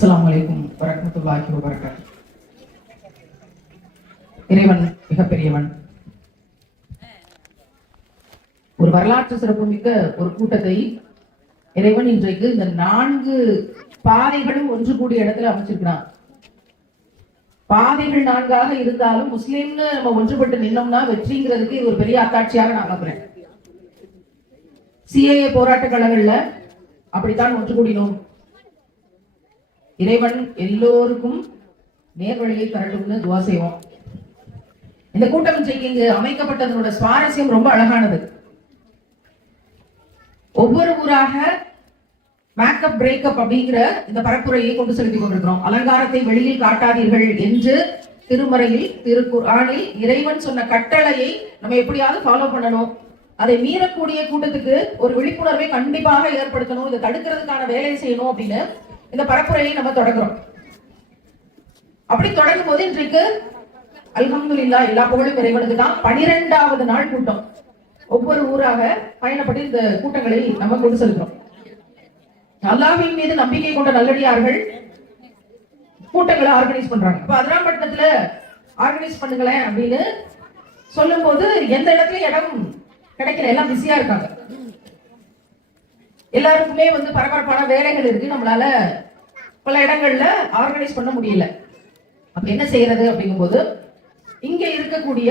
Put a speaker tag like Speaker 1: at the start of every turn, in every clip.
Speaker 1: அஸ்லாம் வலைக்கும் வரஹ்மத்துல்லாஹி வபரகாத்துஹு. இறைவன் மிகப்பெரியவன். ஒரு வரலாற்று சிறப்புமிக்க ஒரு கூட்டத்தை இறைவன் இன்றைக்கு இந்த நான்கு பாதைகளும் ஒன்று கூடிய இடத்துல அமைச்சிருக்கிறான். பாதைகள் நான்காக இருந்தாலும் முஸ்லீம்னு நம்ம ஒன்றுபட்டு நின்னோம்னா வெற்றிங்கிறதுக்கு இது ஒரு பெரிய அத்தாட்சியாக நான் நம்புறேன். சிஏஏ போராட்ட கழகங்கள்ல அப்படித்தான் ஒன்று கூடினோம். இறைவன் எல்லோருக்கும் நேர்வழியை தரட்டும்னு துவா செய்வோம். இந்த கூட்டம் செய்ய இங்கு அமைக்கப்பட்டதனோட சுவாரஸ்யம் ரொம்ப அழகானது. ஒவ்வொரு ஊராக மேக்கப் பிரேக்கப் அப்படிங்கிற இந்த பரப்புரையை கொண்டு செலுத்தி கொண்டிருக்கிறோம். அலங்காரத்தை வெளியில் காட்டாதீர்கள் என்று திருமறையில் திருக்குறானில் இறைவன் சொன்ன கட்டளையை நம்ம எப்படியாவது ஃபாலோ பண்ணணும். அதை மீறக்கூடிய கூட்டத்துக்கு ஒரு விழிப்புணர்வை கண்டிப்பாக ஏற்படுத்தணும். இதை தடுக்கிறதுக்கான வேலையை செய்யணும் அப்படின்னு இந்த பரப்புரையை நம்ம தொடங்குறோம். அப்படி தொடங்கும் போது இன்றைக்கு அல்ஹம்துலில்லாஹ் எல்லா புகழும் இறைவனுக்கு தான் பனிரெண்டாவது நாள் கூட்டம். ஒவ்வொரு ஊராக பயணப்பட்டு இந்த கூட்டங்களை நம்ம கொண்டு செல்கிறோம். அல்லாவின் மீது நம்பிக்கை கொண்ட நல்லடியார்கள் கூட்டங்களை ஆர்கனைஸ் பண்றாங்க. இப்ப அதிராம்பட்டினத்துல ஆர்கனைஸ் பண்ணுங்களேன் அப்படின்னு சொல்லும் போது எந்த இடத்துலயும் இடம் கிடைக்கல? எல்லாம் பிஸியா இருக்காங்க. எல்லாருக்குமே வந்து பரபரப்பான வேலைகள் இருக்கு. நம்மளால பல இடங்கள்ல ஆர்கனைஸ் பண்ண முடியல. அப்ப என்ன செய்யறது அப்படிங்கும்போது இங்க இருக்கக்கூடிய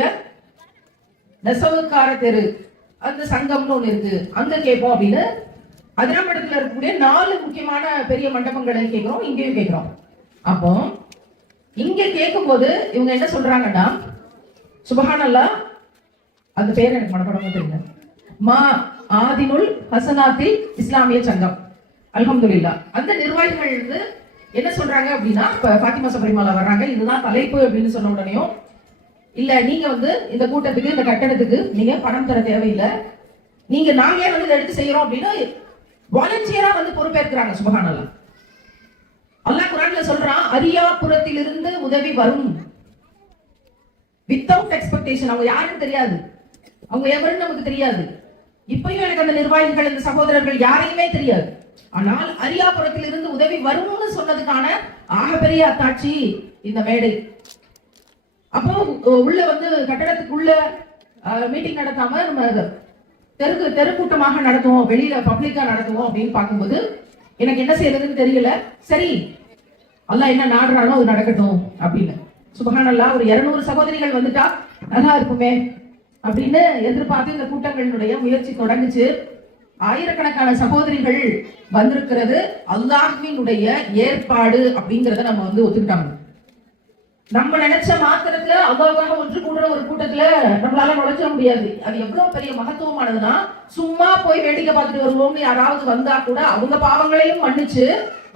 Speaker 1: நெசவுக்கார தெரு அந்த சங்கம்னு ஒண்ணு இருக்கு. அங்க கேட்போம் அப்படின்னு அதிராம்பட்டத்துல இருக்கக்கூடிய நாலு முக்கியமான பெரிய மண்டபங்களை கேட்கிறோம் இங்கேயும் கேட்கிறோம். அப்போ இங்க கேட்கும்போது இவங்க என்ன சொல்றாங்கன்னா சுபஹானல்லா அந்த பேர் எனக்கு மனப்படமா தெரியல. மா ஆதினுல் ஹசனாத்தில் இஸ்லாமிய சங்கம். அல்ஹம்துல்லா அந்த நிர்வாகிகள் வந்து என்ன சொல்றாங்க அப்படின்னா இப்போ பாத்திமா சபரிமாலா வர்றாங்க. இதுதான் தலைப்பு அப்படின்னு சொன்ன உடனேயும் இல்ல நீங்க வந்து இந்த கூட்டத்துக்கு இந்த கட்டடத்துக்கு நீங்க பணம் தர தேவையில்லை. நீங்க நாங்களே வந்து இதை எடுத்து செய்யறோம்? அப்படின்னு வாலண்டியரா வந்து பொறுப்பேற்கிறாங்க சுபஹானல்லா அல்லாஹ் குரான்ல சொல்றான் அரியாபுரத்திலிருந்து உதவி வரும். வித்தவுட் எக்ஸ்பெக்டேஷன் அவங்க யாருன்னு தெரியாது. அவங்க எவருன்னு நமக்கு தெரியாது. இப்பயும் எனக்கு அந்த நிர்வாகிகள் இந்த சகோதரர்கள் யாரையுமே தெரியாது. ஆனால் அரியாபுரத்தில் இருந்து உதவி வரும்னு சொன்னதுக்கான ஆகப்பெரிய அத்தாட்சி இந்த மேடை. அப்போ உள்ள வந்து கட்டடத்துக்குள்ள மீட்டிங் நடத்தாம நம்ம தெருக்கு தெருக்கூட்டமாக நடத்துவோம் வெளியில பப்ளிக்கா நடத்துவோம் அப்படின்னு பார்க்கும்போது எனக்கு என்ன செய்யறதுன்னு தெரியல. சரி அல்லாஹ் என்ன நாடுறானோ அது நடக்கட்டும் அப்படின்னு. சுபகானல்லா ஒரு இருநூறு சகோதரிகள் வந்துட்டா நல்லா இருக்குமே. அப்படின்னு எதிர்பார்த்து இந்த கூட்டங்களினுடைய முயற்சி தொடங்குச்சு. ஆயிரக்கணக்கான சகோதரிகள் வந்திருக்கிறது. அல்லாஹ்வினுடைய ஏற்பாடு அப்படிங்கிறத நம்ம வந்து ஒத்துக்கிட்டாங்க நம்ம நினைச்ச மாத்திரத்துல அவ்வளவாக ஒன்று கூடுற ஒரு கூட்டத்துல நம்மளால நுழைச்சிட முடியாது. அது எவ்வளவு பெரிய மகத்துவமானதுன்னா சும்மா போய் வேடிக்கை பார்த்துட்டு வருவோம்னு யாராவது வந்தா கூட அவங்க பாவங்களையும் மன்னிச்சு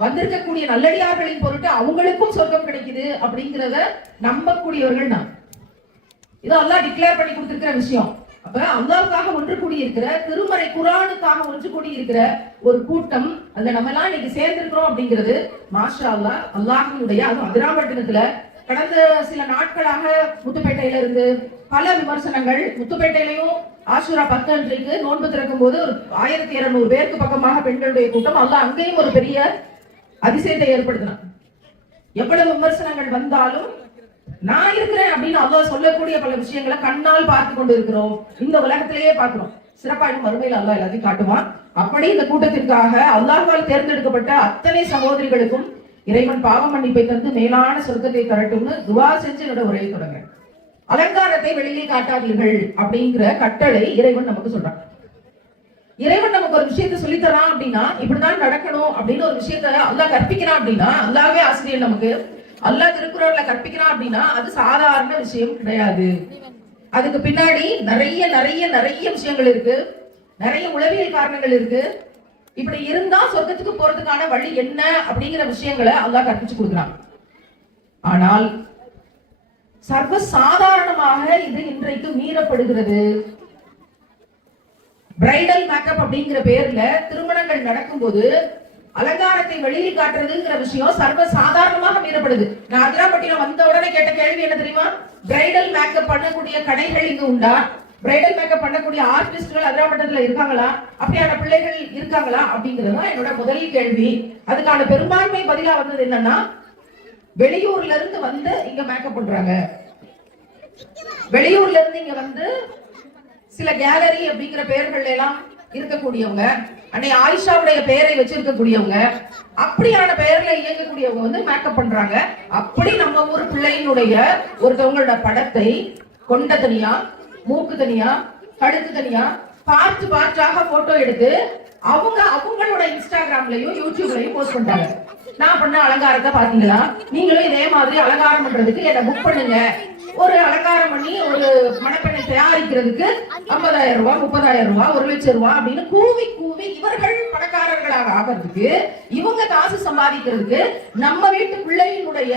Speaker 1: வந்திருக்கக்கூடிய நல்லடியார்களின் பொருட்டு அவங்களுக்கும் சொர்க்கம் கிடைக்குது அப்படிங்கிறத நம்பக்கூடியவர்கள் நான் இது அல்லாஹ் டிக்ளேர் பண்ணி கொடுத்திருக்கிற விஷயம். அப்ப அல்லாவுக்காக ஒன்று கூடி இருக்கிற திருமறை குரானுக்காக ஒன்று கூடி இருக்கிற ஒரு கூட்டம் அந்த நம்ம எல்லாம் இன்னைக்கு சேர்ந்திருக்கிறோம் அப்படிங்கிறது மாஷா அல்லா அல்லாஹினுடைய அதுவும் அதிராபட்டினத்துல கடந்த சில நாட்களாக முத்துப்பேட்டையில இருந்து பல விமர்சனங்கள் முத்துப்பேட்டையிலையும் ஆஷுரா பத்து அன்றைக்கு நோன்பு திறக்கும் போது ஒரு ஆயிரத்தி இருநூறு பேருக்கு பக்கமாக பெண்களுடைய கூட்டம் அல்ல அங்கேயும் ஒரு பெரிய அதிசயத்தை ஏற்படுத்தினான். எவ்வளவு விமர்சனங்கள் வந்தாலும் நான் இருக்கிறேன் அப்படின்னு அல்லாஹ் சொல்லக்கூடிய பல விஷயங்களை கண்ணால் பார்த்து கொண்டு இருக்கிறோம் இந்த உலகத்திலேயே பார்க்கிறோம். சிறப்பாயிடும் மறுமையில் அல்லாஹ் எல்லாத்தையும் காட்டுவான். அப்படி இந்த கூட்டத்திற்காக அல்லாஹ்வால் தேர்ந்தெடுக்கப்பட்ட அத்தனை சகோதரிகளுக்கும் இறைவன் பாவ மன்னிப்பை தந்து மேலான சொர்க்கத்தை தரட்டும்னு துவா செஞ்சு என்னோட உரையை தொடங்க. அலங்காரத்தை வெளியே காட்டாதீர்கள் அப்படிங்கிற கட்டளை இறைவன் நமக்கு சொல்றான். இறைவன் நமக்கு ஒரு விஷயத்தை சொல்லித்தரான் அப்படின்னா இப்படிதான் நடக்கணும் அப்படின்னு ஒரு விஷயத்த அல்லா கற்பிக்கிறான் அப்படின்னா அல்லாவே ஆசிரியர் நமக்கு அல்லாஹ் திருக்குறள்ல கற்பிக்கிறான் அப்படின்னா அது சாதாரண விஷயம் கிடையாது. அதுக்கு பின்னாடி நிறைய நிறைய நிறைய விஷயங்கள் இருக்கு. நிறைய உளவியல் காரணங்கள் இருக்கு. இப்படி இருந்தா சொர்க்கத்துக்கு போறதுக்கான வழி என்ன அப்படிங்கிற விஷயங்களை அல்லாஹ் கற்பிச்சு கொடுக்குறான். ஆனால் சர்வ சாதாரணமாக இது இன்றைக்கு மீறப்படுகிறது. பிரைடல் மேக்கப் அப்படிங்கிற பேர்ல திருமணங்கள் நடக்கும்போது அலங்காரத்தை வெளியில் காட்டுறதுங்கிற விஷயம் சர்வ சாதாரணமாக மீறப்படுது. நான் அதிராம்பட்டினம் வந்த உடனே கேட்ட கேள்வி என்ன தெரியுமா? பிரைடல் மேக்கப் பண்ணக்கூடிய கடைகள் இங்கு உண்டா? பிரைடல் மேக்கப் பண்ணக்கூடிய ஆர்டிஸ்ட்கள் அதிராமட்டத்துல இருக்காங்களா? அப்படியான பிள்ளைகள் இருக்காங்களா? அப்படிங்கிறது தான் என்னோட முதல் கேள்வி. அதுக்கான பெரும்பான்மை பதிலா வந்தது என்னன்னா வெளியூர்ல இருந்து வந்து இங்க மேக்கப் பண்றாங்க. வெளியூர்ல இருந்து இங்க வந்து சில கேலரி அப்படிங்கிற பெயர்கள் எல்லாம் இருக்கக்கூடியவங்க அன்னை ஆயிஷாவுடைய பெயரை வச்சிருக்கக்கூடியவங்க அப்படியான பெயர்ல இயங்கக்கூடியவங்க வந்து மேக்கப் பண்றாங்க. அப்படி நம்ம ஊர் பிள்ளையினுடைய ஒருத்தவங்களோட படத்தை கொண்ட தனியா மூக்கு தனியா கழுத்து தனியா பார்த்து பார்த்தாக போட்டோ எடுத்து அவங்க அவங்களோட இன்ஸ்டாகிராம்லயும் யூடியூப்லயும் போஸ்ட் பண்றாங்க நான் பண்ண அலங்காரத்தை பாத்தீங்களா நீங்களும் இதே மாதிரி அலங்காரம் பண்றதுக்கு என்ன புக் பண்ணுங்க. ஒரு அலங்காரம் பண்ணி ஒரு மணப்பெண்ணை தயாரிக்கிறதுக்கு ஐம்பதாயிரம் ரூபாய் முப்பதாயிரம் ரூபாய் ஒரு லட்சம் ரூபாய் அப்படின்னு கூவி கூவி இவர்கள் பணக்காரர்களாக ஆகிறதுக்கு இவங்க காசு சம்பாதிக்கிறதுக்கு நம்ம வீட்டு பிள்ளைகளுடைய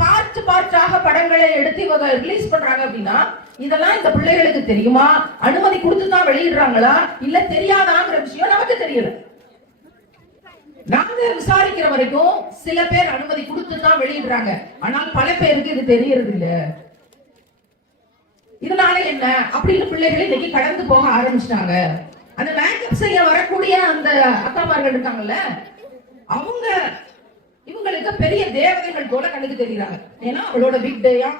Speaker 1: பார்ட் பார்ட்டாக படங்களை எடுத்து இவங்க ரிலீஸ் பண்றாங்க அப்படின்னா இதெல்லாம் இந்த பிள்ளைகளுக்கு தெரியுமா? அனுமதி கொடுத்து தான் வெளியிடுறாங்களா? இல்ல தெரியாதாங்கிற விஷயம் நமக்கு தெரியல. நாங்க விசாரிக்கிற வரைக்கும் சில பேர் அனுமதி கொடுத்து தான் வெளியிடுறாங்க. ஆனால் பல பேருக்கு இது தெரியறது இல்லை இதனால என்ன? அப்படின்னு பிள்ளைகள் இன்னைக்கு கடந்து போக ஆரம்பிச்சிட்டாங்க. அந்த மேக்கப் செய்ய வரக்கூடிய அந்த அக்காமார்கள் இருக்காங்கல்ல அவங்க இவங்களுக்கு பெரிய தேவதைகள் போல கண்ணுக்கு தெரியுறாங்க ஏன்னா அவளோட பிக் டேயா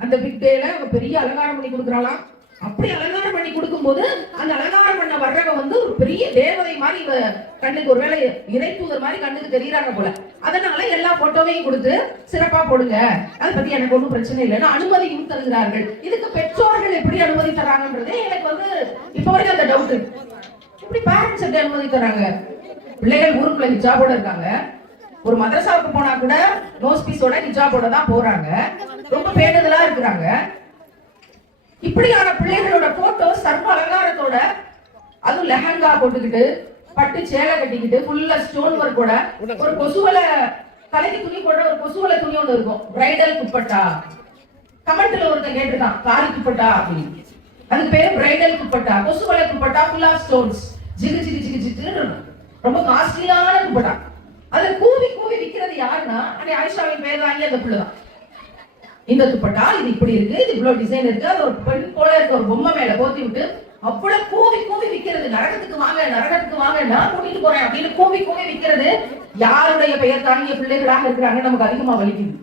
Speaker 1: அந்த பிக் டேல அவங்க பெரிய அலங்காரம் பண்ணி கொடுக்குறாளாம். அப்படி அலங்காரம் பண்ணி கொடுக்கும்போது அந்த அலங்காரம் பண்ண வர்றவ வந்து ஒரு பெரிய தேவதை மாதிரி இவ கண்ணுக்கு ஒருவேளை இறைத்தூதர் மாதிரி கண்ணுக்கு தெரியறாங்க போல. அதனால எல்லா போட்டோவையும் கொடுத்து சிறப்பா போடுங்க. அதை பத்தி எனக்கு ஒண்ணும் பிரச்சனை இல்லைன்னு அனுமதியும் தருகிறார்கள். இதுக்கு பெற்றோர்கள் எப்படி அனுமதி தராங்கன்றதே எனக்கு வந்து இப்ப வரைக்கும் அந்த டவுட் இப்படி பேரண்ட்ஸ் எப்படி அனுமதி தராங்க? பிள்ளைகள் ஊருக்குள்ள ஹிஜாபோட இருக்காங்க. ஒரு மதரசாவுக்கு போனா கூட நோஸ் பீஸோட ஹிஜாபோட தான் போறாங்க. ரொம்ப பேணுதலா இருக்கிறாங்க. இப்படியான பிள்ளைகளோட போட்டோ சர்வ அலங்காரத்தோட அதுவும் லெஹங்கா போட்டுக்கிட்டு பட்டு சேலை கட்டிக்கிட்டு ஃபுல்லா ஸ்டோன் ஒர்க்கோட ஒரு கொசுவலை தலைக்கு துணி போட ஒரு கொசுவலை துணி ஒன்று இருக்கும். பிரைடல் துப்பட்டா. கமெண்ட்ல ஒருத்தன் கேட்டிருக்கான் காரி துப்பட்டா அப்படின்னு. அதுக்கு பேரு பிரைடல் துப்பட்டா. கொசுவலை துப்பட்டா ஃபுல்லா ஸ்டோன்ஸ் ஜிகு ஜிகு ஜிகு ஜிகுன்னு ரொம்ப காஸ்ட்லியான துப்பட்டா. அதை கூவி கூவி விற்கிறது யாருன்னா அன்னை ஆயிஷாவின் பேர் வாங்கி அந்த பிள்ளை இந்த துப்பட்டா இது இப்படி இருக்கு இது இவ்வளவு டிசைன் இருக்கு அது ஒரு பெண் போல இருக்க ஒரு பொம்மை மேல போத்தி விட்டு அவ்வளவு கூவி கூவி விக்கிறது. நரகத்துக்கு வாங்க நரகத்துக்கு வாங்க நான் கூட்டிட்டு போறேன் அப்படின்னு கூவி கூவி விக்கிறது யாருடைய பெயர் தாங்கிய பிள்ளைகளாக இருக்கிறாங்க நமக்கு அதிகமா வலிக்குது.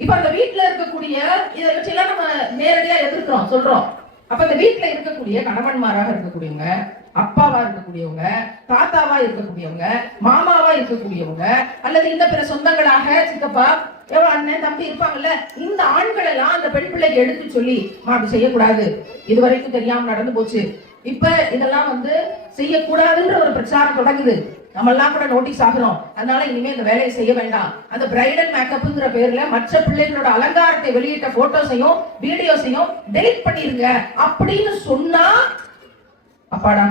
Speaker 1: இப்ப அந்த வீட்டுல இருக்கக்கூடிய இதை வச்சு எல்லாம் நம்ம நேரடியா எதிர்க்கிறோம் சொல்றோம். அப்ப அந்த வீட்டுல இருக்கக்கூடிய கணவன்மாராக இருக்கக்கூடியவங்க அப்பாவா இருக்கக்கூடியவங்க தாத்தாவா இருக்கக்கூடியவங்க மாமாவா இருக்கக்கூடியவங்க அல்லது இந்த பிற சொந்தங்களாக சித்தப்பா எவ்வளவு அண்ணன் தம்பி இருப்பாங்கல்ல இந்த ஆண்கள் எல்லாம் அந்த பெண் பிள்ளைக்கு எடுத்து சொல்லி அப்படி செய்யக்கூடாது. இது வரைக்கும் தெரியாம நடந்து போச்சு. இப்ப இதெல்லாம் வந்து செய்யக்கூடாதுன்ற ஒரு பிரச்சாரம் தொடங்குது. நம்ம எல்லாம் கூட நோட்டீஸ் ஆகுறோம். அதனால இனிமே இந்த வேலையை செய்ய வேண்டாம். அந்த பிரைடல் மேக்கப்ங்கிற பேர்ல மற்ற பிள்ளைகளோட அலங்காரத்தை வெளியிட்ட போட்டோஸையும் வீடியோஸையும் டெலிட் பண்ணிருங்க. அப்படின்னு சொன்னா அப்பாடா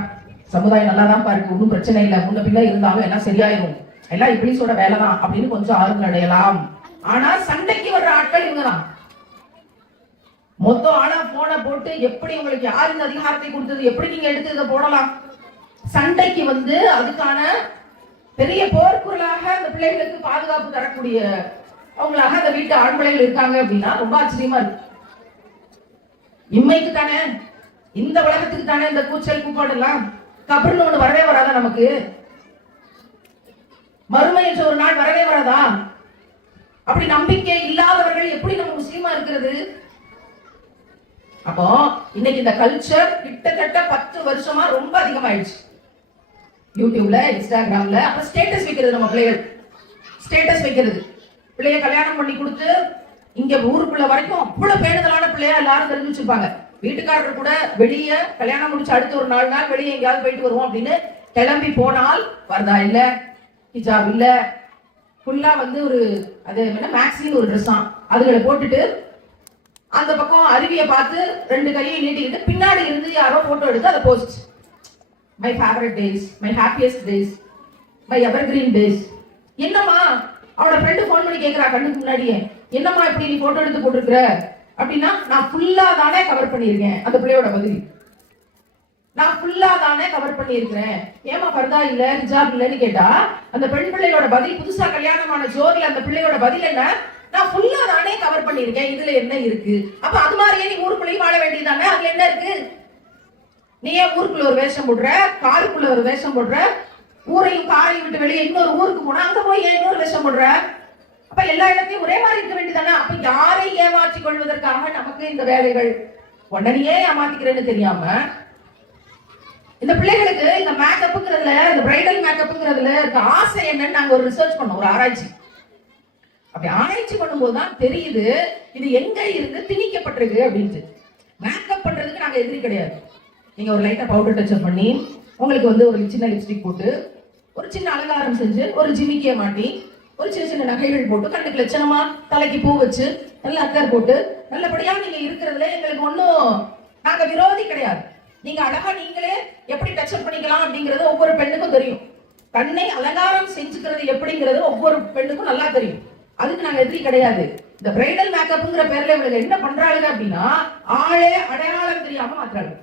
Speaker 1: சமுதாயம் நல்லா தான் இருக்கு ஒன்றும் பிரச்சனை இல்லை. முன்ன பின்ன இருந்தாலும் எல்லாம் சரியாயிரும். எல்லாம் இப்ளீஸோட வேலை தான் அப்படின்னு கொஞ்சம் ஆர்வம் அடையலாம். ஆனா சண்டைக்கு வர்ற ஆட்கள் இவங்க தான் மொத்தம் ஆனா போன போட்டு எப்படி உங்களுக்கு யார் இந்த அதிகாரத்தை கொடுத்தது எப்படி நீங்க எடுத்து இதை போடலாம்? சண்டைக்கு வந்து அதுக்கான பெரிய போர்க்குறளாக அந்த பிள்ளைகளுக்கு பாதுகாப்பு தரக்கூடிய அவங்களாக அந்த வீட்டு ஆண் பிள்ளைகள் இருக்காங்க அப்படின்னா ரொம்ப ஆச்சரியமா இருக்கு. இம்மைக்கு தானே இந்த உலகத்துக்கு தானே இந்த கூச்சல் கூப்பாடு எல்லாம் கபர்னு ஒண்ணு வரவே வராதா நமக்கு? மறுமை என்ற ஒரு நாள் வரவே வராதா? அப்படி நம்பிக்கை இல்லாதவர்கள் எப்படி நம்ம முஸ்லீமா இருக்கிறது? அப்போ இன்னைக்கு இந்த கல்ச்சர் கிட்டத்தட்ட பத்து வருஷமா ரொம்ப அதிகமாயிடுச்சு. யூடியூப்ல இன்ஸ்டாகிராம்ல அப்ப ஸ்டேட்டஸ் வைக்கிறது நம்ம பிள்ளைகள். ஸ்டேட்டஸ் வைக்கிறது. பிள்ளைய கல்யாணம் பண்ணி கொடுத்து இங்க ஊருக்குள்ள வரைக்கும் அவ்வளவு பேணுதலான பிள்ளையா எல்லாரும் தெரிஞ்சு வச்சிருப்பாங்க வீட்டுக்காரர் கூட வெளியே கல்யாணம் முடிச்சு அடுத்து ஒரு நாலு நாள் வெளியே எங்கேயாவது போயிட்டு வருவோம் அப்படின்னு கிளம்பி போனால் வரதா இல்ல? ஹிஜாப் இல்ல. ஃபுல்லா வந்து ஒரு அது என்ன மேக்ஸின்னு ஒரு ட்ரெஸ் அதுகளை போட்டுட்டு அந்த பக்கம் அருவியை பார்த்து ரெண்டு கையை நீட்டிக்கிட்டு பின்னாடி இருந்து யாரோ போட்டோ எடுத்து அதை post my favourite days my happiest days my evergreen days என்னம்மா அவளோட ஃப்ரெண்டு ஃபோன் பண்ணி கேட்குறா கண்ணுக்கு முன்னாடியே. என்னம்மா இப்படி நீ ஃபோட்டோ எடுத்து போட்டிருக்கிற? அப்படின்னா நான் ஃபுல்லா தானே கவர் பண்ணியிருக்கேன் அந்த பிள்ளையோட பதில். நான் ஃபுல்லா தானே கவர் பண்ணியிருக்கிறேன். ஏமா பர்தா இல்ல ஹிஜாப் இல்லைன்னு கேட்டா அந்த பெண் பிள்ளையோட பதில் புதுசா கல்யாணமான ஜோதில அந்த பிள்ளையோட பதில் என்ன? நான் ஃபுல்லா தானே கவர் பண்ணிருக்கேன் இதுல என்ன இருக்கு? அப்ப அது மாதிரியே நீ ஊருக்குள்ளேயும் வாழ வேண்டியதானே அதுல என்ன இருக்கு? நீ ஏன் ஊருக்குள்ள ஒரு வேஷம் போடுற? காருக்குள்ள ஒரு வேஷம் போடுற? ஊரையும் காரையும் விட்டு வெளியே இன்னொரு ஊருக்கு போனா அங்க போய் ஏன் இன்னொரு வேஷம் போடுற? அப்ப எல்லா இடத்தையும் ஒரே மாதிரி இருக்க வேண்டியதானே அப்ப யாரை ஏமாற்றிக் கொள்வதற்காக நமக்கு இந்த வேலைகள் உடனே ஏமாத்திக்கிறேன்னு தெரியாம இந்த பிள்ளைகளுக்கு இந்த மேக்கப்புங்கிறதுல இந்த பிரைடல் மேக்கப்புங்கிறதுல இருக்க ஆசை என்னன்னு நாங்க ஒரு ரிசர்ச் பண்ணோம் ஒரு ஆராய்ச்சி. அப்படி ஆராய்ச்சி பண்ணும்போது தான் தெரியுது இது எங்க இருந்து திணிக்கப்பட்டிருக்கு அப்படின்ட்டு. மேக்கப் பண்றதுக்கு நாங்க எதிரி கிடையாது. நீங்க ஒரு லைட்டா பவுடர் டச்சப் பண்ணி உங்களுக்கு வந்து ஒரு சின்ன லிப்ஸ்டிக் போட்டு ஒரு சின்ன அலங்காரம் செஞ்சு ஒரு ஜிமிக்கிய மாட்டி ஒரு சின்ன சின்ன நகைகள் போட்டு கண்ணுக்கு லட்சணமா தலைக்கு பூ வச்சு நல்ல அக்கர் போட்டு நல்லபடியா நீங்க இருக்கிறதுல எங்களுக்கு ஒன்றும் நாங்க விரோதி கிடையாது. நீங்க அழகா நீங்களே எப்படி டச்சப் பண்ணிக்கலாம் அப்படிங்கிறது ஒவ்வொரு பெண்ணுக்கும் தெரியும். தன்னை அலங்காரம் செஞ்சுக்கிறது எப்படிங்கிறது ஒவ்வொரு பெண்ணுக்கும் நல்லா தெரியும். அதுக்கு நாங்க எதிரி கிடையாது. இந்த பிரைடல் மேக்கப்ங்கிற பேர்ல இவங்க என்ன பண்றாளுங்க அப்படின்னா ஆளே அடையாளம் தெரியாம மாத்துறாங்க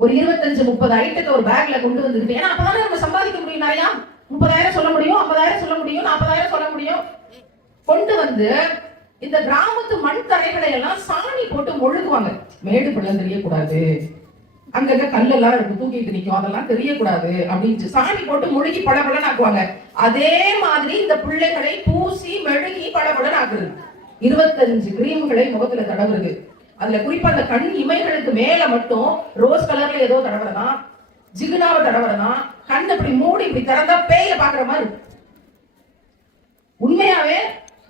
Speaker 1: ஒரு இருபத்தஞ்சு முப்பது ஐட்டத்தை ஒரு பேக்ல கொண்டு வந்துருக்கு. ஏன்னா அப்பதான் நம்ம சம்பாதிக்க முடியும் நிறையா? முப்பதாயிரம் சொல்ல முடியும் ஐம்பதாயிரம் சொல்ல முடியும் நாற்பதாயிரம் சொல்ல முடியும். கொண்டு வந்து இந்த கிராமத்து மண் தரைகளை எல்லாம் சாணி போட்டு மொழுகுவாங்க. மேடு பள்ளம் தெரியக்கூடாது. அங்கங்க கல்லெல்லாம் இருக்கு தூக்கிட்டு நிற்கும் அதெல்லாம் தெரியக்கூடாது அப்படின்னு சாணி போட்டு முழுகி பளபளன்னு ஆக்குவாங்க அதே மாதிரி இந்த பிள்ளைகளை பூசி மெழுகி பளபளன்னு ஆக்குறது இருபத்தஞ்சு கிரீம்களை முகத்துல தடவுறது. அதுல குறிப்பா அந்த கண் இமைகளுக்கு மேல மட்டும் ரோஸ் கலர்ல ஏதோ தடவுறதா? ஜிகுனாவை தடவுறதான் கண் இப்படி மூடி இப்படி திறந்தா பேய பாக்குற மாதிரி உண்மையாவே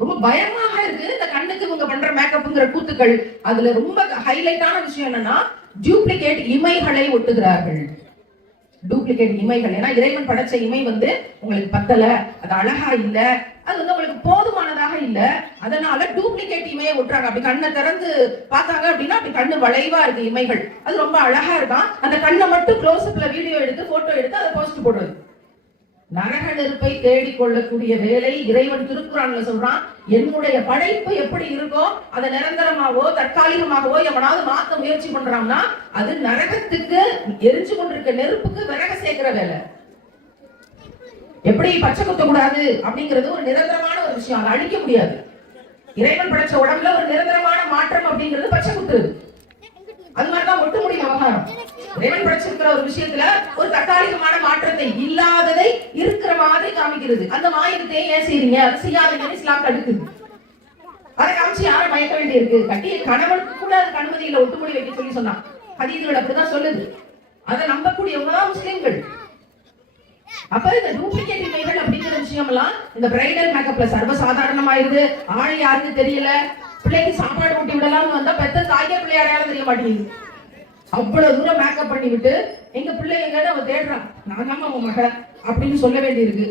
Speaker 1: ரொம்ப பயமாக இருக்கு இந்த கண்ணுக்கு இவங்க பண்ற மேக்கப்ங்கிற கூத்துக்கள். அதுல ரொம்ப ஹைலைட்டான விஷயம் என்னன்னா டூப்ளிகேட் இமைகளை ஒட்டுகிறார்கள். டூப்ளிகேட் இமைகள். ஏன்னா இறைவன் படைச்ச இமை வந்து உங்களுக்கு பத்தல அது அழகா இல்ல அது வந்து உங்களுக்கு போதுமானதாக இல்ல. அதனால டூப்ளிகேட் இமையை ஒட்டுறாங்க. அப்படி கண்ணை திறந்து பார்த்தாங்க அப்படின்னா அப்படி கண்ணு வளைவா இருக்கு இமைகள். அது ரொம்ப அழகா இருக்கான். அந்த கண்ணை மட்டும் க்ளோஸ் அப்ல வீடியோ எடுத்து போட்டோ எடுத்து அதை போஸ்ட் போடுறது. நரக நெருப்பை தேடிக்கொள்ளக்கூடிய வேலை இறைவன் திருக்குறான்ல சொல்றான். என்னுடைய படைப்பு எப்படி இருக்கோ அதை நிரந்தரமாகவோ தற்காலிகமாகவோ எவனாவது மாத்த முயற்சி பண்றான்னா அது நரகத்துக்கு எரிஞ்சு கொண்டிருக்க நெருப்புக்கு விறக சேர்க்கிற வேலை. எப்படி பச்சை குத்த கூடாது அப்படிங்கிறது ஒரு நிரந்தரமான ஒரு விஷயம். அதை அழிக்க முடியாது. இறைவன் படைச்ச உடம்புல ஒரு நிரந்தரமான மாற்றம் அப்படிங்கிறது பச்சை குத்துறது அது மாதிரிதான் ஒட்டு முடி அவகாரம் இறைவன் படைச்சிருக்கிற ஒரு விஷயத்துல ஒரு தற்காலிகமான மாற்றத்தை இல்லாததை இருக்கிற மாதிரி காமிக்கிறது. அந்த மாயத்தை ஏன் செய்றீங்க? அது செய்யாதீங்கன்னு இஸ்லாம் தடுக்குது அதை காமிச்சு யாரும் மயக்க வேண்டியிருக்கு? கட்டிய கணவனுக்கு கூட அதுக்கு அனுமதி இல்ல ஒட்டுமொழி வைக்க சொல்லி சொன்னான். ஹதீதுகள் அப்படிதான் சொல்லுது. அதை நம்பக்கூடியவங்க தான் முஸ்லிம்கள் அப்ப இந்த டூப்ளிகேட் இமைகள் அப்படிங்கிற விஷயம் எல்லாம் இந்த பிரைடல் மேக்கப்ல சர்வசாதாரணமாயிருது ஆள் யாருக்கு தெரியல? பிள்ளைக்கு சாப்பாடு ஊட்டி விடலாம்னு வந்தா பெத்த தாய்க்கே பிள்ளை அடையாளம் தெரிய மாட்டேங்குது. அவ்வளவு தூரம் மேக்கப் பண்ணி விட்டு எங்க பிள்ளை எங்கன்னு அவன் தேடுறான். நான் தான் அவன் மக அப்படின்னு சொல்ல வேண்டியிருக்கு.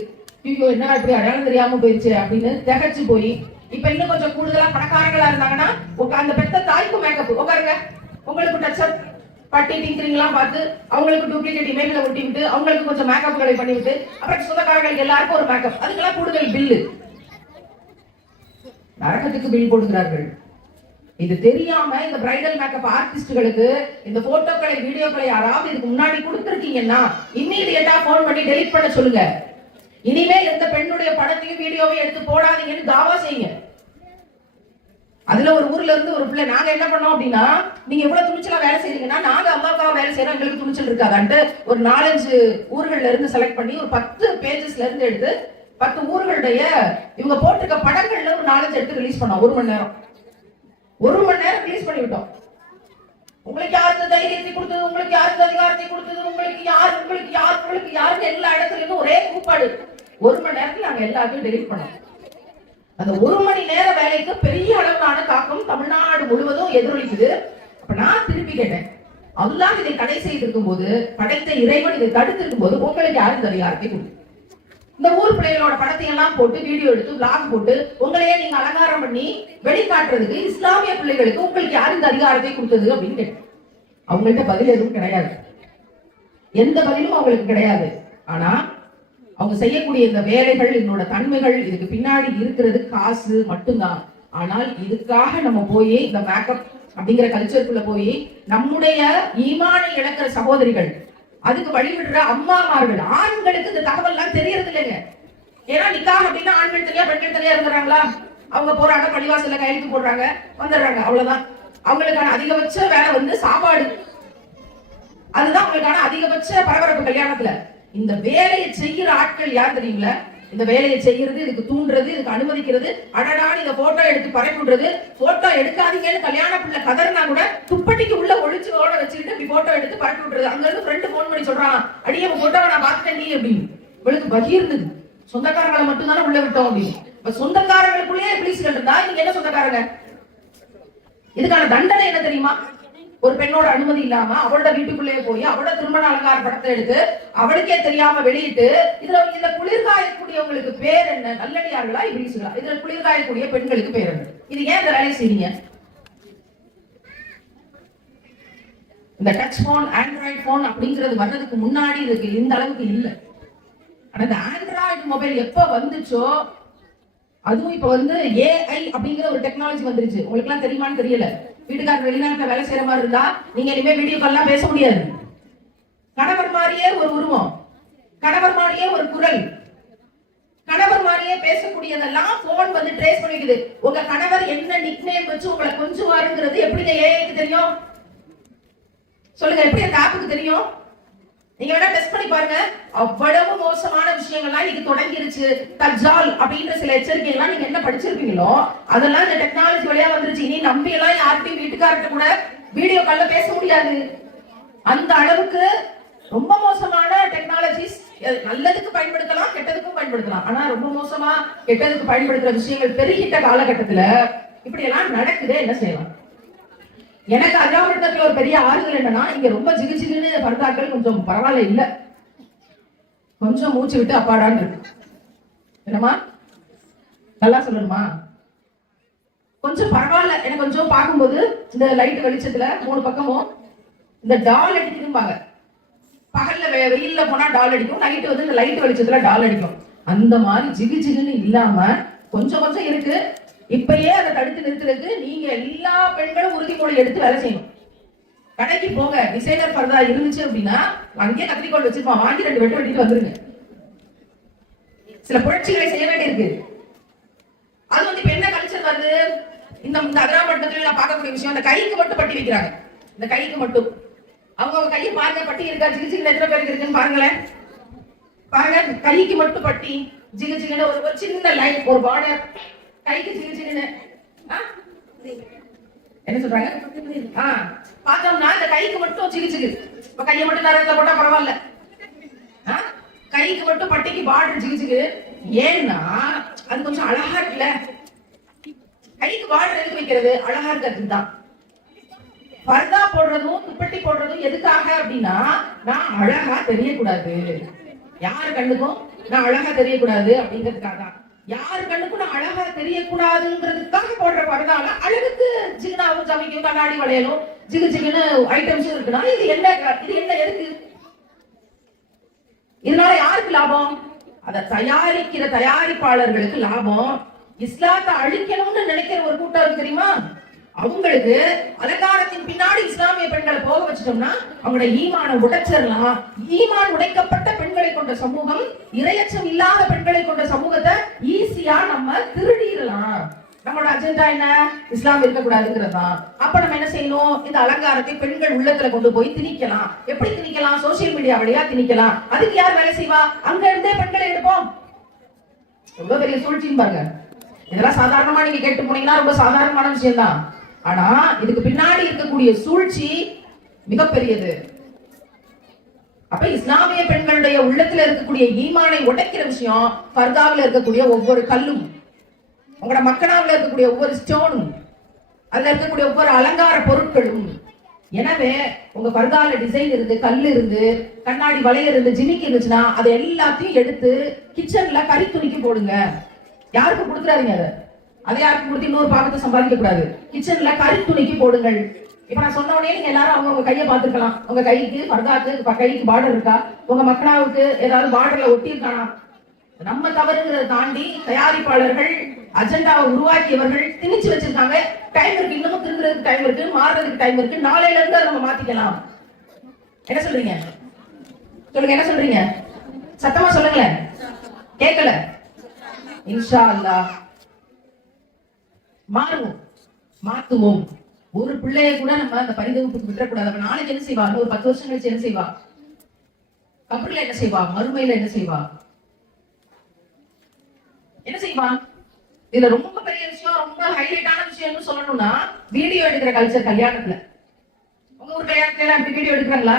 Speaker 1: ஐயோ என்ன இப்படி அடையாளம் தெரியாம போயிருச்சு அப்படின்னு திகச்சு போய் இப்ப இன்னும் கொஞ்சம் கூடுதலா பணக்காரங்களா இருந்தாங்கன்னா அந்த பெத்த தாய்க்கு மேக்கப் உட்காருங்க உங்களுக்கு டச்சப் பட்டி டிங்கிரிங்லாம் பார்த்து அவங்களுக்கு டூப்ளிகேட் இமேஜ்ல ஒட்டி விட்டு அவங்களுக்கு கொஞ்சம் மேக்கப்களை பண்ணி விட்டு அப்புறம் சொந்தக்காரங்களுக்கு எல்லாருக்கும் ஒரு மேக்கப் அதுக்கெல்லாம் கூடுதல் பில்லு நரகத்துக்கு பில் போடுகிறார்கள். இது தெரியாம இந்த பிரைடல் மேக்கப் ஆர்டிஸ்டுகளுக்கு இந்த போட்டோக்களை வீடியோக்களை யாராவது இதுக்கு முன்னாடி கொடுத்துருக்கீங்கன்னா இம்மீடியட்டா போன் பண்ணி டெலிட் பண்ண சொல்லுங்க. இனிமேல் எந்த பெண்ணுடைய படத்தையும் வீடியோவையும் எடுத்து போடாதீங்கன்னு தாவா செய்யுங்க. அதுல ஒரு ஊர்ல இருந்து ஒரு பிள்ளை நாங்க என்ன பண்ணோம் அப்படின்னா நீங்க எவ்வளவு துணிச்சலா வேலை செய்யறீங்கன்னா நாங்க அப்பா வேலை செய்யறோம் எங்களுக்கு துணிச்சல் இருக்காதான்ட்டு ஒரு நாலஞ்சு ஊர்கள்ல இருந்து செலக்ட் பண்ணி ஒரு பத்து பேஜஸ்ல இருந்து எடுத்து பத்து ஊர்களுடைய இவங்க போட்டிருக்க படங்கள்ல ஒரு நாலஞ்சு எடுத்து ரிலீஸ் பண்ணோம் ஒரு மணி நேரம். ஒரு மணி நேரம் ரிலீஸ் பண்ணிவிட்டோம் உங்களுக்கு யாருக்கு தைரியத்தை கொடுத்தது? உங்களுக்கு யார் அதிகாரத்தை கொடுத்தது? உங்களுக்கு யார் உங்களுக்கு யார் உங்களுக்கு யாருக்கு எல்லா இடத்துல ஒரே கூப்பாடு. ஒரு மணி நேரத்துல நாங்க எல்லாத்தையும் டெலிட் பண்ணோம். அந்த ஒரு மணி நேர வேலைக்கு பெரிய அளவிலான தாக்கம் தமிழ்நாடு முழுவதும் எதிரொலிக்குது. அப்ப நான் திருப்பி கேட்டேன். அல்லாஹ் இதை தடை செய்திருக்கும் போது படைத்த இறைவன் இதை தடுத்திருக்கும் போது உங்களுக்கு யாரு இந்த அதிகாரத்தை கொடுக்கும் இந்த ஊர் பிள்ளைகளோட படத்தை எல்லாம் போட்டு வீடியோ எடுத்து பிளாக் போட்டு உங்களையே நீங்க அலங்காரம் பண்ணி வெளிக்காட்டுறதுக்கு இஸ்லாமிய பிள்ளைகளுக்கு உங்களுக்கு யார் இந்த அதிகாரத்தை கொடுத்தது அப்படின்னு கேட்டேன். அவங்கள்ட்ட பதில் எதுவும் கிடையாது. எந்த பதிலும் அவங்களுக்கு கிடையாது. ஆனா அவங்க செய்யக்கூடிய இந்த வேலைகள் இதனோட தன்மைகள் இதுக்கு பின்னாடி இருக்கிறது காசு மட்டும்தான். ஆனால் இதுக்காக நம்ம போய் இந்த மேக்கப் அப்படிங்கிற கல்ச்சருக்குள்ள போய் நம்முடைய ஈமானை இழக்கிற சகோதரிகள் அதுக்கு வழிவிடுற அம்மாமார்கள் ஆண்களுக்கு இந்த தகவல்லாம் தெரியறது இல்லைங்க ஏன்னா நிக்காக அப்படின்னா ஆண்கள் தனியா பெண்கள் தனியா இருந்துறாங்களா? அவங்க போறாங்க பள்ளிவாசல்ல கையெழுத்து போடுறாங்க வந்துடுறாங்க அவ்வளவுதான். அவங்களுக்கான அதிகபட்ச வேலை வந்து சாப்பாடு. அதுதான் அவங்களுக்கான அதிகபட்ச பரபரப்பு கல்யாணத்துல. இந்த வேலையை செய்யற ஆட்கள் யார் தெரியுங்களா? இந்த வேலையை செய்யறது இதுக்கு தூண்டுறது இதுக்கு அனுமதிக்கிறது. அடடான இந்த போட்டோ எடுத்து பரப்பி போட்டோ எடுக்காதீங்கன்னு கல்யாண பிள்ளை கதறினா கூட துப்பட்டிக்கு உள்ள ஒழிச்சு ஓட வச்சுக்கிட்டு இப்படி போட்டோ எடுத்து பரப்பி விடுறது அங்க இருந்து ஃப்ரெண்டு போன் பண்ணி சொல்றான் அடியே போட்டோவை நான் பார்த்துட்டேன் நீ அப்படின்னு. இவளுக்கு பகிர்ந்தது சொந்தக்காரங்களை மட்டும் தானே உள்ள விட்டோம் அப்படின்னு. இப்ப சொந்தக்காரங்களுக்குள்ளேயே பிளீஸ்கள் இருந்தா நீங்க என்ன சொந்தக்காரங்க? இதுக்கான தண்டனை என்ன தெரியுமா? ஒரு பெண்ணோட அனுமதி இல்லாம அவளோட வீட்டுக்குள்ளேயே போய் அவளோட திருமண அலங்கார படத்தை எடுத்து அவளுக்கே தெரியாம வெளியிட்டு இதுல இந்த குளிர்காயக்கூடியவங்களுக்கு பேர் என்ன? நல்லடியார்களா? இப்படிங்களா இதுல குளிர்காயக்கூடிய பெண்களுக்கு பேர் என்ன? இது ஏன் இந்த வேலையை செய்றீங்க? இந்த டச் போன் ஆண்ட்ராய்டு போன் அப்படிங்கிறது வர்றதுக்கு முன்னாடி இதுக்கு இந்த அளவுக்கு இல்ல. ஆனா இந்த ஆண்ட்ராய்டு மொபைல் எப்ப வந்துச்சோ அதுவும் இப்ப வந்து ஏஐ அப்படிங்கிற ஒரு டெக்னாலஜி வந்துருச்சு. உங்களுக்கு எல்லாம் தெரியுமான்னு தெரியல. வீட்டுக்காரர் வெளிநாட்டுல வேலை செய்யற மாதிரி இருந்தா நீங்க இனிமே வீடியோ கால்லாம் பேச முடியாது. கணவர் மாதிரியே ஒரு உருவம். கணவர் மாதிரியே ஒரு குரல். கணவர் மாதிரியே பேசக்கூடியதெல்லாம் போன் வந்து ட்ரேஸ் பண்ணிக்குது உங்க கணவர் என்ன நிக்னேம் வச்சு உங்களை கொஞ்சுவாருங்கிறது எப்படிங்க ஏஐக்கு தெரியும்? சொல்லுங்க எப்படி அந்த ஆப்புக்கு தெரியும்? நீங்க வேணா டெஸ்ட் பண்ணி பாருங்க. அவ்வளவு மோசமான விஷயங்கள்லாம் இன்னைக்கு தொடங்கிருச்சு. தஜால் அப்படின்ற சில எச்சரிக்கைகள்லாம் நீங்க என்ன படிச்சிருப்பீங்களோ அதெல்லாம் இந்த டெக்னாலஜி வழியா வந்துருச்சு. இனி நம்பி எல்லாம் யார்கிட்டயும் வீட்டுக்காரர்கிட்ட கூட வீடியோ கால்ல பேச முடியாது. அந்த அளவுக்கு ரொம்ப மோசமான டெக்னாலஜிஸ் நல்லதுக்கு பயன்படுத்தலாம் கெட்டதுக்கும் பயன்படுத்தலாம். ஆனா ரொம்ப மோசமா கெட்டதுக்கு பயன்படுத்துற விஷயங்கள் பெருகிட்ட காலகட்டத்துல இப்படி எல்லாம் நடக்குதே என்ன செய்யலாம்? எனக்கு அஜாமிரதத்துல ஒரு பெரிய ஆறுதல் என்னன்னா இங்க ரொம்ப ஜிகு ஜிகுன்னு பரதாக்கள் கொஞ்சம் பரவாயில்ல இல்ல. கொஞ்சம் மூச்சு விட்டு அப்பாடான்னு இருக்கு. என்னம்மா? நல்லா சொல்லணுமா? கொஞ்சம் பரவாயில்ல. எனக்கு கொஞ்சம் பார்க்கும்போது இந்த லைட் வெளிச்சத்துல மூணு பக்கமும் இந்த டால் அடிக்குதும்பாங்க. பகல்ல வெ- வெயில்ல போனா டால் அடிக்கும் நைட்டு வந்து இந்த லைட் வெளிச்சத்துல டால் அடிக்கும். அந்த மாதிரி ஜிகு ஜிகுன்னு இல்லாம கொஞ்சம் கொஞ்சம் இருக்கு இப்பயே அதை தடுத்து நிறுத்துறதுக்கு நீங்க எல்லா பெண்களும் உறுதிமொழி எடுத்து வேலை செய்யணும். கடைக்கு போங்க. டிசைனர் பர்தா இருந்துச்சு அப்படின்னா அங்கேயே கத்திரிக்கோள் வச்சிருப்பான். வாங்கி ரெண்டு வெட்டு வெட்டிட்டு வந்துருங்க. சில புரட்சிகளை செய்ய வேண்டியிருக்கு. அது வந்து இப்ப என்ன கல்ச்சர் வருது? இந்த இந்த அகராமட்டத்துல நான் பார்க்கக்கூடிய விஷயம் அந்த கைக்கு மட்டும் பட்டி வைக்கிறாங்க. இந்த கைக்கு மட்டும். அவங்க அவங்க கையை பாருங்க பட்டி இருக்கா? ஜிகு ஜிகுன்னு எத்தனை பேருக்கு இருக்குன்னு பாருங்களேன். பாருங்க கைக்கு மட்டும் பட்டி ஜிகு ஜிகுன்னு ஒரு ஒரு சின்ன லைன் ஒரு பார்டர் கைக்கு ஜிகுன்னு ஆ? என்ன சொல்றாங்க? ஆ. பார்த்தோம்னா இந்த கைக்கு மட்டும் ஜிகு ஜிகு இப்ப கையை மட்டும் நரத்துல போட்டா பரவாயில்ல? கைக்கு மட்டும் பட்டிக்கு பார்டர் ஜிகு ஏன்னா அது கொஞ்சம் அழகா இருக்குல்ல. கைக்கு பார்டர் எதுக்கு வைக்கிறது? அழகா இருக்கிறதுக்கு தான். பர்தா போடுறதும் துப்பட்டி போடுறதும் எதுக்காக அப்படின்னா நான் அழகா தெரியக்கூடாது. யார் கண்ணுக்கும் நான் அழகா தெரியக்கூடாது அப்படிங்கிறதுக்காக தான் யார் கண்ணுக்கும் அழகா தெரியக்கூடாதுங்கிறதுக்காக போடுற பரதால அழகுக்கு ஜிகுனாவும் சமைக்கும் கண்ணாடி வளையலும் ஜிகு ஜிகுன்னு ஐட்டம்ஸும் இருக்குன்னா இது என்ன இது என்ன எதுக்கு? இதனால யாருக்கு லாபம்? அதை தயாரிக்கிற தயாரிப்பாளர்களுக்கு லாபம். இஸ்லாத்தை அழிக்கணும்னு நினைக்கிற ஒரு கூட்டம் தெரியுமா? அவங்களுக்கு அலங்காரத்தின் பின்னாடி இஸ்லாமிய பெண்களை போக வச்சிட்டோம்னா அவங்களோட ஈமான உடைச்சிடலாம். ஈமான் உடைக்கப்பட்ட பெண்களை கொண்ட சமூகம் இரையச்சம் இல்லாத பெண்களை கொண்ட சமூகத்தை ஈஸியா நம்ம திருடிடலாம். நம்மளோட அஜெண்டா என்ன? இஸ்லாம் இருக்கக்கூடாதுங்கிறது? தான் அப்ப நம்ம என்ன செய்யணும்? இந்த அலங்காரத்தை பெண்கள் உள்ளத்துல கொண்டு போய் திணிக்கலாம். எப்படி திணிக்கலாம்? சோசியல் மீடியா வழியா திணிக்கலாம். அதுக்கு யார் வேலை செய்வா? அங்க இருந்தே பெண்களை எடுப்போம். ரொம்ப பெரிய சூழ்ச்சின்னு பாருங்க. இதெல்லாம் சாதாரணமா நீங்க கேட்டு போனீங்கன்னா ரொம்ப சாதாரணமான விஷயம் தான் ஆனா இதுக்கு பின்னாடி இருக்கக்கூடிய சூழ்ச்சி மிகப்பெரியது. அப்ப இஸ்லாமிய பெண்களுடைய உள்ளத்துல இருக்கக்கூடிய ஈமானை உடைக்கிற விஷயம் ஃபர்தாவில் இருக்கக்கூடிய ஒவ்வொரு கல்லும் உங்களோட மக்களாவில் இருக்கக்கூடிய ஒவ்வொரு ஸ்டோனும் அதுல இருக்கக்கூடிய ஒவ்வொரு அலங்கார பொருட்களும். எனவே உங்க பர்தால டிசைன் இருந்து கல் இருந்து கண்ணாடி வளைய இருந்து ஜிமிக்கி இருந்துச்சுன்னா அதை எல்லாத்தையும் எடுத்து கிச்சன்ல கறி துணிக்கு போடுங்க. யாருக்கு கொடுத்துறாதீங்க அதை? அதை யாருக்கு கொடுத்து இன்னொரு பாகத்தை சம்பாதிக்க கூடாது. கிச்சன்ல கறி துணிக்கு போடுங்கள். இப்ப நான் சொன்ன உடனே நீங்க எல்லாரும் அவங்க உங்க கையை பார்த்துக்கலாம் உங்க கைக்கு பர்தாக்கு கைக்கு பார்டர் இருக்கா? உங்க மக்களாவுக்கு ஏதாவது பார்டர்ல ஒட்டி இருக்கானா நம்ம தவறுங்கிறத தாண்டி தயாரிப்பாளர்கள் அஜெண்டாவை உருவாக்கியவர்கள் திணிச்சு வச்சிருக்காங்க. டைம் இருக்கு இன்னமும் திரும்புறதுக்கு டைம் இருக்கு மாறுறதுக்கு டைம் இருக்கு. நாளையில இருந்து அதை நம்ம மாத்திக்கலாம். என்ன சொல்றீங்க? சொல்லுங்க என்ன சொல்றீங்க? சத்தமா சொல்லுங்களேன். கேட்கல. இன்ஷா அல்லா மாறுவோம். மாத்துவோம். ஒரு பிள்ளைய கூட நம்ம அந்த பரிதவிப்புக்கு விட்டுறக்கூடாது. அவன் நாளைக்கு என்ன செய்வா? ஒரு பத்து வருஷம் கழிச்சு என்ன செய்வா? கபர்ல என்ன செய்வா? மறுமையில என்ன செய்வா? என்ன செய்வா? இதுல ரொம்ப பெரிய விஷயம் ரொம்ப ஹைலைட்டான விஷயம்னு சொல்லணும்னா வீடியோ எடுக்கிற கல்ச்சர் கல்யாணத்துல. உங்க ஊர் கல்யாணத்துல இப்படி அப்படி வீடியோ எடுக்கிறாங்களா?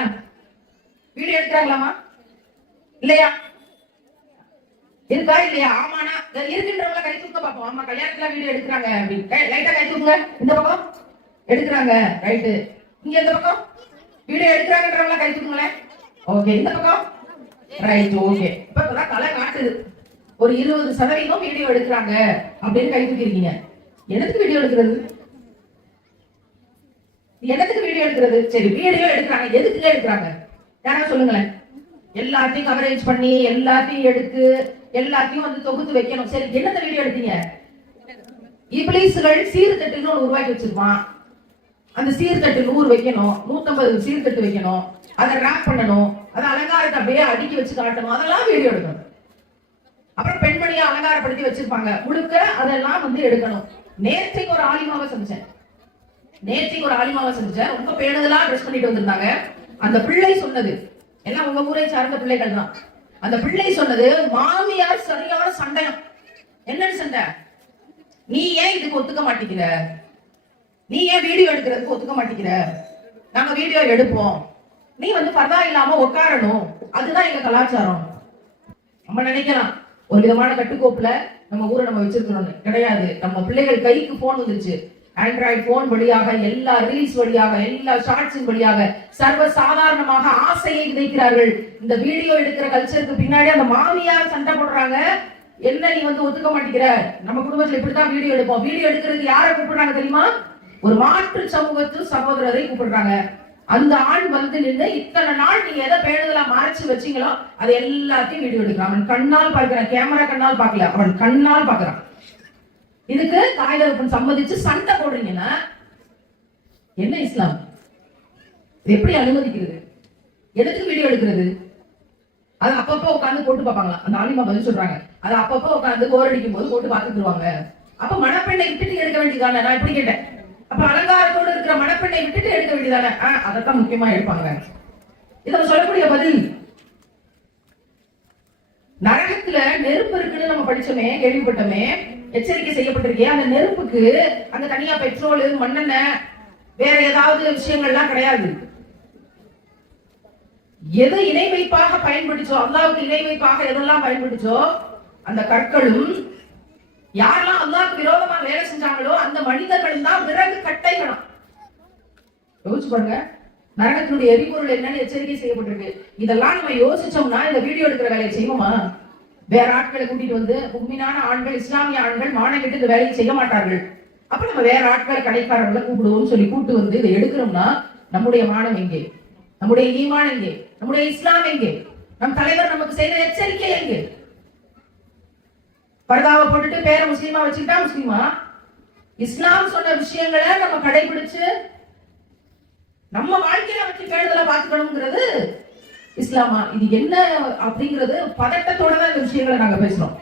Speaker 1: வீடியோ எடுக்கிறாங்களாமா இல்லையா? இருக்கா இல்லையா? ஆமாண்ணா. இந்த இருக்கின்றவங்கள கை தூக்க பார்ப்போம். ஆமா கல்யாணத்துல வீடியோ எடுக்கிறாங்க அப்படின்னு. லைட்டா கை தூக்குங்க. இந்த பக்கம் எடுக்கிறாங்க. ரைட்டு இங்க இந்த பக்கம். வீடியோ எடுக்கிறாங்கன்றவங்கள கை தூக்குங்களேன். ஓகே இந்த பக்கம். ரைட் ஓகே இப்ப இப்பதான் தலை காட்டுது. ஒரு இருபது சதவீதம் வீடியோ எடுக்கிறாங்க அப்படின்னு கை தூக்கிருக்கீங்க. எதுக்கு வீடியோ எடுக்கிறது? எதுக்கு வீடியோ எடுக்கிறது? சரி வீடியோ எடுக்கிறாங்க. எதுக்கு எடுக்கிறாங்க? யாராவது சொல்லுங்களேன். எல்லாத்தையும் கவரேஜ் பண்ணி எல்லாத்தையும் எடுத்து எல்லாத்தையும் வந்து தொகுத்து வைக்கணும். சரி என்னத்த வீடியோ எடுத்தீங்க? இபிலிஸ்கள் சீர்தட்டுன்னு ஒண்ணு உருவாக்கி வச்சிருப்பான். அந்த சீர்தட்டு நூறு வைக்கணும். நூத்தம்பது சீர்தட்டு வைக்கணும். அதை ரேப் பண்ணணும். அதை அலங்காரத்தை அப்படியே அடுக்கி வச்சு காட்டணும். அதெல்லாம் வீடியோ எடுக்கணும். அப்புறம் பெண்மணியை அலங்காரப்படுத்தி வச்சிருப்பாங்க. முழுக்க அதெல்லாம் வந்து எடுக்கணும். நேற்றைக்கு ஒரு ஆலிமாவை செஞ்சேன் நேற்றைக்கு ஒரு ஆலிமாவை செஞ்சேன் ரொம்ப பேணுதலா ட்ரெஸ் பண்ணிட்டு வந்திருந்தாங்க. அந்த பிள்ளை சொன்னது. எல்லாம் உங்க ஊரை சார்ந்த பிள்ளைகள் தான் அந்த பிள்ளை சொன்னது மாமியார் சரியான சண்டையம் என்னன்னு சண்டை? நீ ஏன் இதுக்கு ஒத்துக்க மாட்டேங்கிற? நீ ஏன் வீடியோ எடுக்கிறதுக்கு ஒத்துக்க மாட்டேங்கிற? நாங்க வீடியோ எடுப்போம். நீ வந்து பரதா இல்லாம உட்காரணும் அதுதான் எங்க கலாச்சாரம். நம்ம நினைக்கலாம் ஒரு விதமான கட்டுக்கோப்புல நம்ம ஊரை நம்ம வச்சிருக்கணும்னு. கிடையாது. நம்ம பிள்ளைகள் கைக்கு போன் வந்துருச்சு. ஆண்ட்ராய்டு போன் வழியாக எல்லா ரீல்ஸ் வழியாக எல்லா ஷார்ட்ஸின் வழியாக சர்வ சாதாரணமாக ஆசையை விதைக்கிறார்கள். இந்த வீடியோ எடுக்கிற கல்ச்சருக்கு பின்னாடி அந்த மாமியார் சண்டை போடுறாங்க. என்ன நீ வந்து ஒத்துக்க மாட்டேங்கிற? நம்ம குடும்பத்துல இப்படித்தான் வீடியோ எடுப்போம். வீடியோ எடுக்கிறதுக்கு யாரை கூப்பிடுறாங்க தெரியுமா? ஒரு மாற்று சமூகத்து சகோதரரை கூப்பிடுறாங்க. அந்த ஆண் வந்து நின்று இத்தனை நாள் நீங்க எதை பேணுதலா மறைச்சு வச்சீங்களோ அது எல்லாத்தையும் வீடியோ எடுக்கிறான். அவன் கண்ணால் பார்க்கிறான். கேமரா கண்ணால் பார்க்கல. அவன் கண்ணால் பார்க்கறான். இதுக்கு தாய்தகப்பன் சம்மதிச்சு சண்டை போடுறீங்கன்னா என்ன இஸ்லாம்? எப்படி அனுமதிக்கிறது? எதுக்கு வீடியோ எடுக்கிறது? அது அப்பப்போ உட்காந்து போட்டு பார்ப்பாங்களா? அந்த ஆலிமா பதில் சொல்றாங்க. அது அப்பப்போ உட்காந்து போர் அடிக்கும் போது போட்டு பார்த்துக்குருவாங்க. அப்ப மணப்பெண்ணை விட்டுட்டு எடுக்க வேண்டியதானே நான் இப்படி கேட்டேன். அப்ப அலங்காரத்தோட இருக்கிற மணப்பெண்ணை விட்டுட்டு எடுக்க வேண்டியதானே ஆஹ் அதைத்தான் முக்கியமா எடுப்பாங்க. இதை சொல்லக்கூடிய பதில். நரகத்துல நெருப்பு இருக்குன்னு நம்ம படிச்சோமே கேள்விப்பட்டோமே எச்சரிக்கை செய்யப்பட்டிருக்கே. அந்த நெருப்புக்கு அந்த தனியா பெட்ரோல் மண்ணெண்ணெய் வேற ஏதாவது விஷயங்கள்லாம் கிடையாது. எது இணை வைப்பாக பயன்படுச்சோ அல்லாவுக்கு இணை வைப்பாக எதெல்லாம் பயன்படுச்சோ அந்த கற்களும் யாரெல்லாம் அல்லாவுக்கு விரோதமா வேலை செஞ்சாங்களோ அந்த மனிதர்களும் தான் விறகு கட்டைகளும் யோசிச்சு பாருங்க. நரகத்தினுடைய எரிபொருள் என்னன்னு எச்சரிக்கை செய்யப்பட்டிருக்கு. இதெல்லாம் நம்ம யோசிச்சோம்னா இந்த வீடியோ எடுக்கிற வேலையை செய்வோமா? வேற ஆட்களை கூட்டிட்டு வந்து உண்மையான ஆண்கள் இஸ்லாமிய ஆண்கள் மானங்கிட்டு இந்த வேலையை செய்ய மாட்டார்கள். அப்ப நம்ம வேற ஆட்களை கடைக்காரர்களை கூப்பிடுவோம் சொல்லி கூப்பிட்டு வந்து இதை எடுக்கிறோம்னா நம்முடைய மானம் எங்கே? நம்முடைய ஈமான் எங்கே? நம்முடைய இஸ்லாம் எங்கே? நம் தலைவர் நமக்கு செய்த எச்சரிக்கை எங்கே? பர்தாவை போட்டுட்டு பேரை முஸ்லீமா வச்சுக்கிட்டா முஸ்லீமா? இஸ்லாம் சொன்ன விஷயங்களை நம்ம கடைபிடிச்சு நம்ம வாழ்க்கையில வச்சு பேணுதலா பாத்துக்கணுங்கிறது இஸ்லாமா? இது என்ன அப்படிங்கிறது பதட்டத்தோட தான் இந்த விஷயங்களை நாங்க பேசுறோம்.